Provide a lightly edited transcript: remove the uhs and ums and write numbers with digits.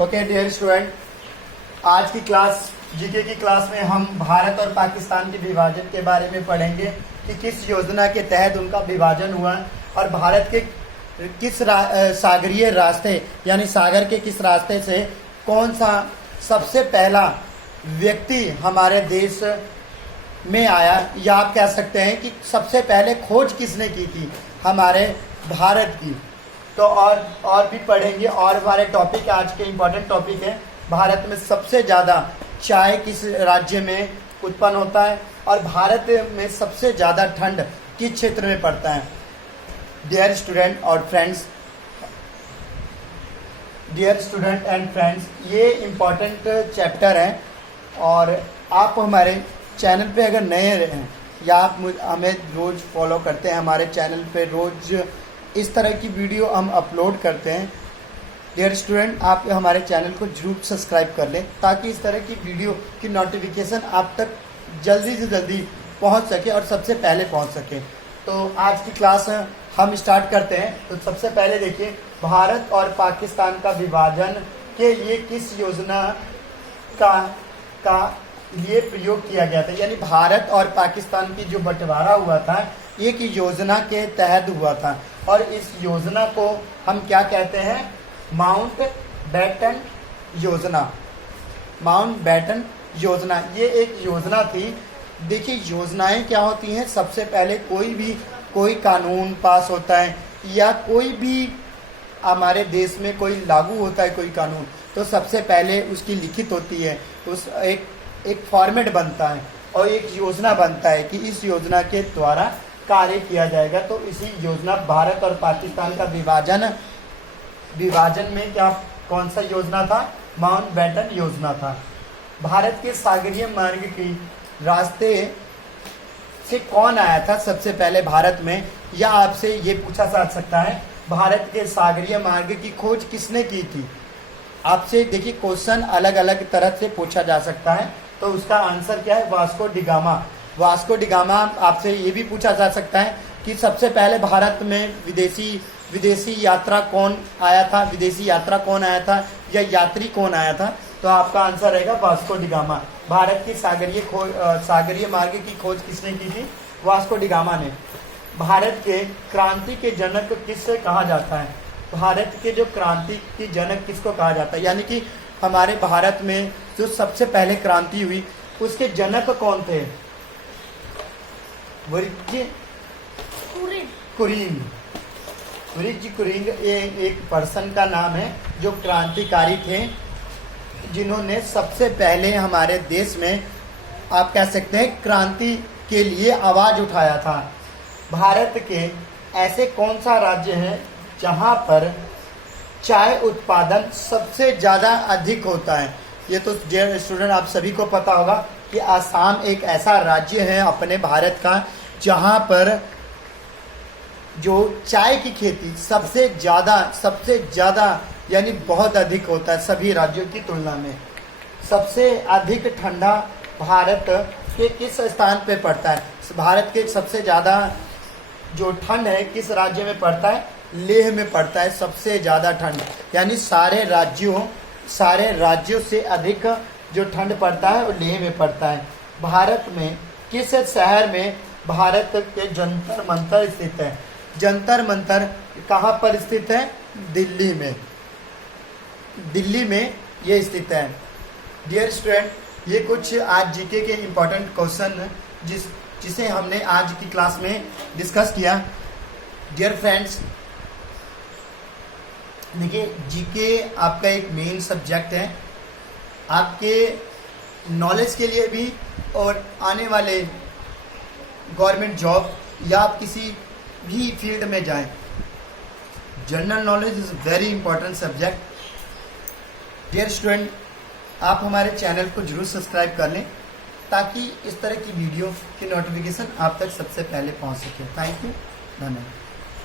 Okay dear student, आज की class GK की क्लास में हम भारत और पाकिस्तान के विभाजन के बारे में पढ़ेंगे कि किस योजना के तहत उनका विभाजन हुआ और भारत के किस सागरीय रास्ते यानी सागर के किस रास्ते से कौन सा सबसे पहला व्यक्ति हमारे देश में आया, या आप कह सकते हैं कि सबसे पहले खोज किसने की थी हमारे भारत की। तो और भी पढ़ेंगे। और हमारे टॉपिक आज के इम्पोर्टेंट टॉपिक है, भारत में सबसे ज़्यादा चाय किस राज्य में उत्पन्न होता है और भारत में सबसे ज़्यादा ठंड किस क्षेत्र में पड़ता है। डियर स्टूडेंट एंड फ्रेंड्स, ये इम्पोर्टेंट चैप्टर है और आप हमारे चैनल पे अगर नए हैं या आप हमें रोज़ फॉलो करते हैं, हमारे चैनल पे रोज़ इस तरह की वीडियो हम अपलोड करते हैं। डियर स्टूडेंट, आप हमारे चैनल को जरूर सब्सक्राइब कर लें ताकि इस तरह की वीडियो की नोटिफिकेशन आप तक जल्दी से जल्दी पहुंच सके और सबसे पहले पहुंच सके। तो आज की क्लास हम स्टार्ट करते हैं। तो सबसे पहले देखिए, भारत और पाकिस्तान का विभाजन के लिए किस योजना का लिए प्रयोग किया गया था, यानी भारत और पाकिस्तान की जो बंटवारा हुआ था एक योजना के तहत हुआ था और इस योजना को हम क्या कहते हैं, माउंटबेटन योजना। ये एक योजना थी। देखिए, योजनाएं क्या होती हैं, सबसे पहले कोई कानून पास होता है या कोई भी हमारे देश में कोई लागू होता है कोई कानून, तो सबसे पहले उसकी लिखित होती है, उस एक फॉर्मेट बनता है और एक योजना बनता है कि इस योजना के द्वारा कार्य किया जाएगा। तो इसी योजना भारत और पाकिस्तान का विभाजन में कौन सा योजना था, माउंटबेटन योजना था। भारत के सागरीय मार्ग की रास्ते से कौन आया था सबसे पहले भारत में, या आपसे ये पूछा जा सकता है भारत के सागरीय मार्ग की खोज किसने की थी। आपसे देखिए, क्वेश्चन अलग अलग तरह से पूछा जा सकता है, तो उसका आंसर क्या है, वास्को डिगामा। आपसे ये भी पूछा जा सकता है कि सबसे पहले भारत में विदेशी यात्रा कौन आया था या यात्री कौन आया था, तो आपका आंसर रहेगा वास्को डिगामा। भारत की सागरीय मार्ग की खोज किसने की थी, वास्को डिगामा ने। भारत के क्रांति के जनक किससे कहा जाता है, भारत के जो क्रांति की जनक किसको कहा जाता है, यानी कि हमारे भारत में जो सबसे पहले क्रांति हुई उसके जनक कौन थे, कुरीन। ये एक पर्सन का नाम है जो क्रांतिकारी थे, जिन्होंने सबसे पहले हमारे देश में आप कह सकते हैं क्रांति के लिए आवाज उठाया था। भारत के ऐसे कौन सा राज्य है जहां पर चाय उत्पादन सबसे ज़्यादा अधिक होता है। ये तो स्टूडेंट आप सभी को पता होगा कि आसाम एक ऐसा राज्य है अपने भारत का जहां पर जो चाय की खेती सबसे ज़्यादा यानी बहुत अधिक होता है सभी राज्यों की तुलना में। सबसे अधिक ठंडा भारत के किस स्थान पे पड़ता है, भारत के सबसे ज़्यादा जो ठंड है किस राज्य में पड़ता है, लेह में पड़ता है सबसे ज़्यादा ठंड, यानी सारे राज्यों से अधिक जो ठंड पड़ता है वो लेह में पड़ता है। भारत में किस शहर में भारत के जंतर मंतर स्थित है, जंतर मंतर कहाँ पर स्थित है, दिल्ली में ये स्थित है। डियर स्टूडेंट, ये कुछ आज जीके के इम्पोर्टेंट क्वेश्चन जिसे हमने आज की क्लास में डिस्कस किया। डियर फ्रेंड्स, देखिए, जीके आपका एक मेन सब्जेक्ट है आपके नॉलेज के लिए भी, और आने वाले गवर्नमेंट जॉब या आप किसी भी फील्ड में जाएं, general knowledge is very important subject. Dear student, आप हमारे चैनल को जरूर सब्सक्राइब कर लें ताकि इस तरह की वीडियो की नोटिफिकेशन आप तक सबसे पहले पहुंच सके। थैंक यू, धन्यवाद।